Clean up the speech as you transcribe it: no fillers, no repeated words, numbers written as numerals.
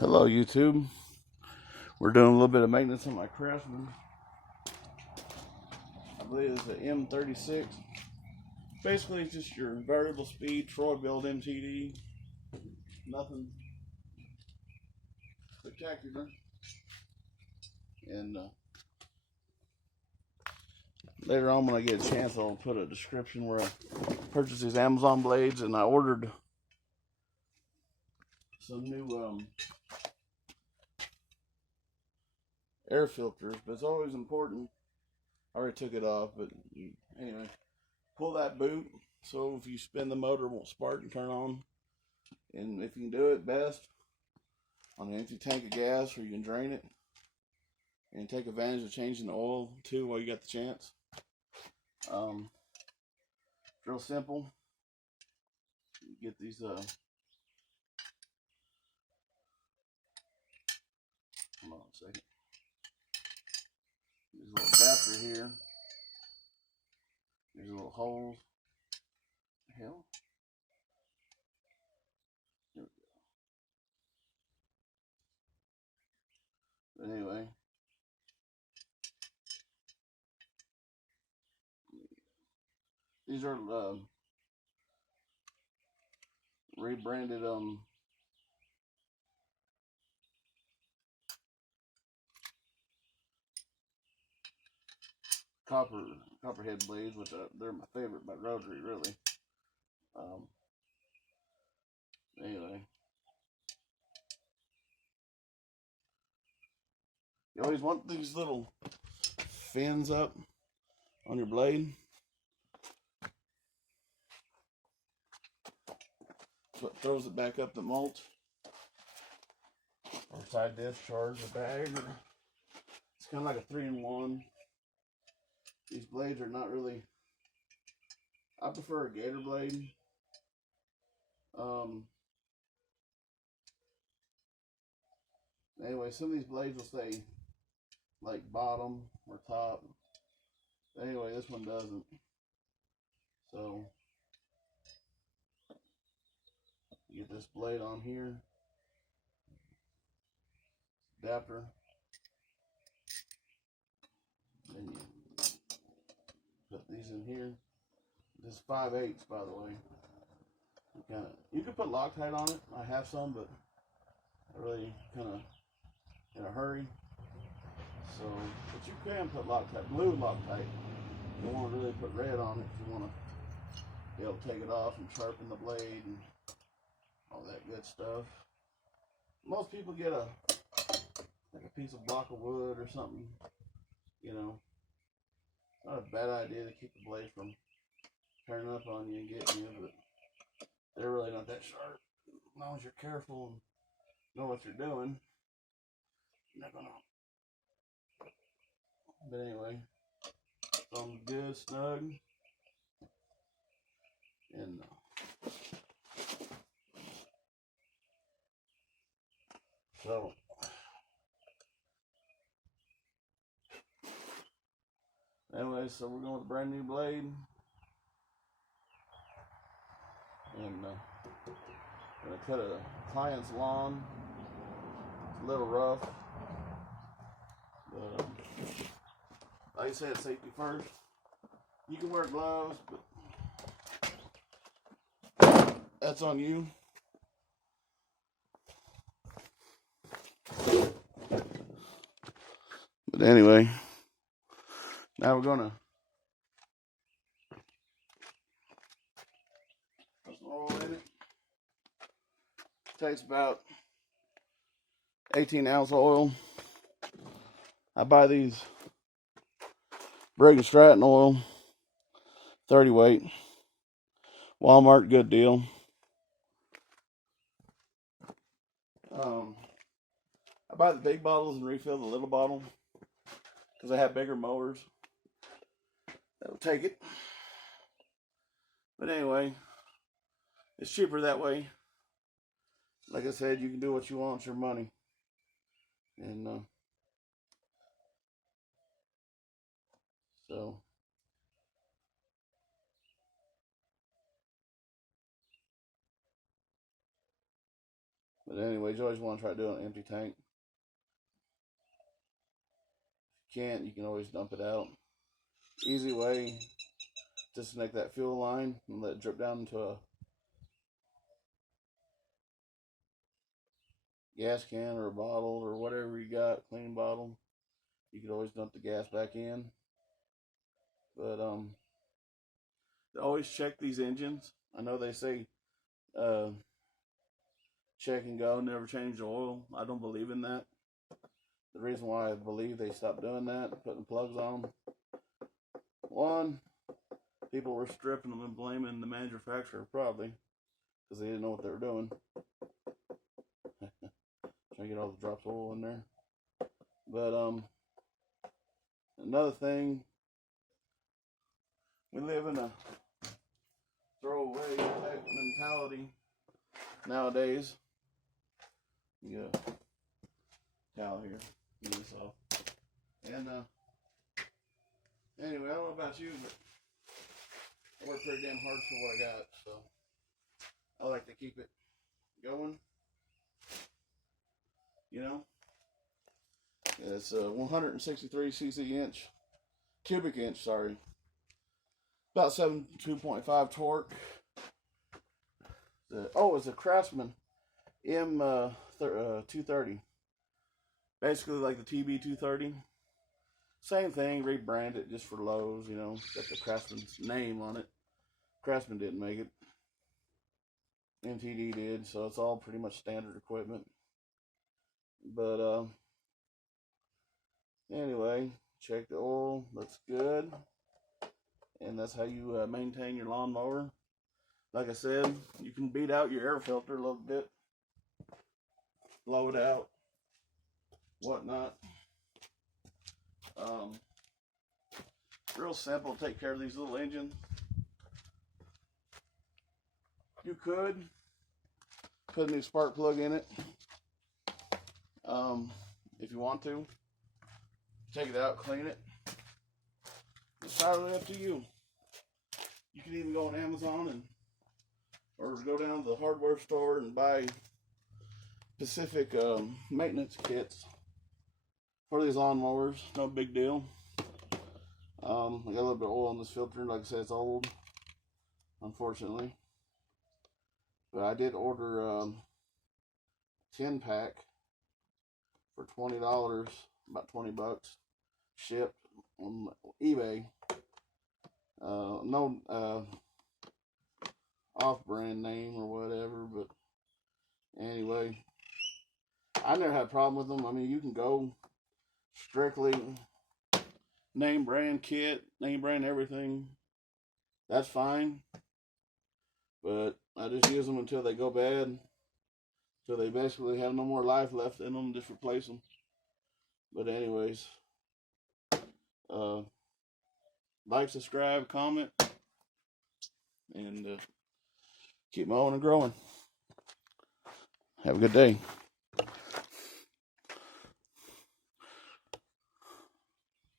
Hello YouTube. We're doing a little bit of maintenance on my CRAFTSMAN. I believe it's an M36. Basically it's just your variable speed Troy build MTD. Nothing spectacular. And later on when I get a chance I'll put a description where I purchased these Amazon blades, and I ordered some new air filters, but it's always important. I already took it off, but anyway, pull that boot so if you spin the motor it won't spark and turn on. And if you can do it, best on an empty tank of gas, or you can drain it and take advantage of changing the oil too while you got the chance. Real simple. You get these hold on a second. There's a little adapter here. There's little holes. Hell. Here we go. But anyway. These are rebranded copperhead blades, which they're my favorite by rotary, really. Anyway, you always want these little fins up on your blade. That's what throws it back up the mulch or side discharge the bag. It's kind of like a 3-in-1. These blades are not really. I prefer a gator blade. Anyway, some of these blades will stay like bottom or top. Anyway, this one doesn't. So you get this blade on here, adapter, then you put these in here. This is 5/8, by the way. You could put Loctite on it. I have some, but I really kind of in a hurry. So, but you can put Loctite, blue Loctite. You don't want to really put red on it if you want to be able to take it off and sharpen the blade and all that good stuff. Most people get like a piece of block of wood or something, you know. Not a bad idea to keep the blade from turning up on you and getting you, but they're really not that sharp. As long as you're careful and know what you're doing, you're not gonna. But anyway, something good, snug, and so anyway, so we're going with a brand new blade, and gonna cut a client's lawn. It's a little rough, but like I said, safety first. You can wear gloves, but that's on you. But anyway, now we're gonna put some oil in it. Takes about 18-ounce oil. I buy these Briggs Stratton oil, 30 weight. Walmart, good deal. I buy the big bottles and refill the little bottle because I have bigger mowers that'll take it. But anyway, it's cheaper that way. Like I said, you can do what you want with your money. And so But anyways, you always want to try doing an empty tank. If you can't, you can always dump it out. Easy way, disconnect that fuel line and let it drip down into a gas can or a bottle or whatever you got, clean bottle. You could always dump the gas back in. But always check these engines. I know they say check and go, never change the oil. I don't believe in that. The reason why I believe they stopped doing that, putting plugs on them. One, people were stripping them and blaming the manufacturer, probably, because they didn't know what they were doing. Trying to get all the drops of oil in there. But another thing, we live in a throwaway type mentality nowadays. You got a towel here. Get this off. And anyway, I don't know about you, but I work pretty damn hard for what I got, so I like to keep it going. You know, it's a 163 cubic inch, sorry. About 72.5 torque. It's a CRAFTSMAN M230. Basically like the TB230. Same thing, rebranded just for Lowe's, you know. Got the CRAFTSMAN's name on it. CRAFTSMAN didn't make it. MTD did, so it's all pretty much standard equipment. But anyway, check the oil, looks good. And that's how you maintain your lawnmower. Like I said, you can beat out your air filter a little bit, blow it out, whatnot. Real simple to take care of these little engines. You could put a new spark plug in it if you want to. Take it out, clean it. It's entirely up to you. You can even go on Amazon or go down to the hardware store and buy specific maintenance kits for these lawnmowers. No big deal. I got a little bit of oil on this filter. Like I said, it's old, unfortunately. But I did order a 10-pack for $20, about 20 bucks, shipped on eBay. No off-brand name or whatever, but anyway, I never had a problem with them. I mean, you can go strictly name brand kit, name brand everything. That's fine. But I just use them until they go bad. Until they basically have no more life left in them, just replace them. But anyways, like, subscribe, comment, and keep mowing and growing. Have a good day.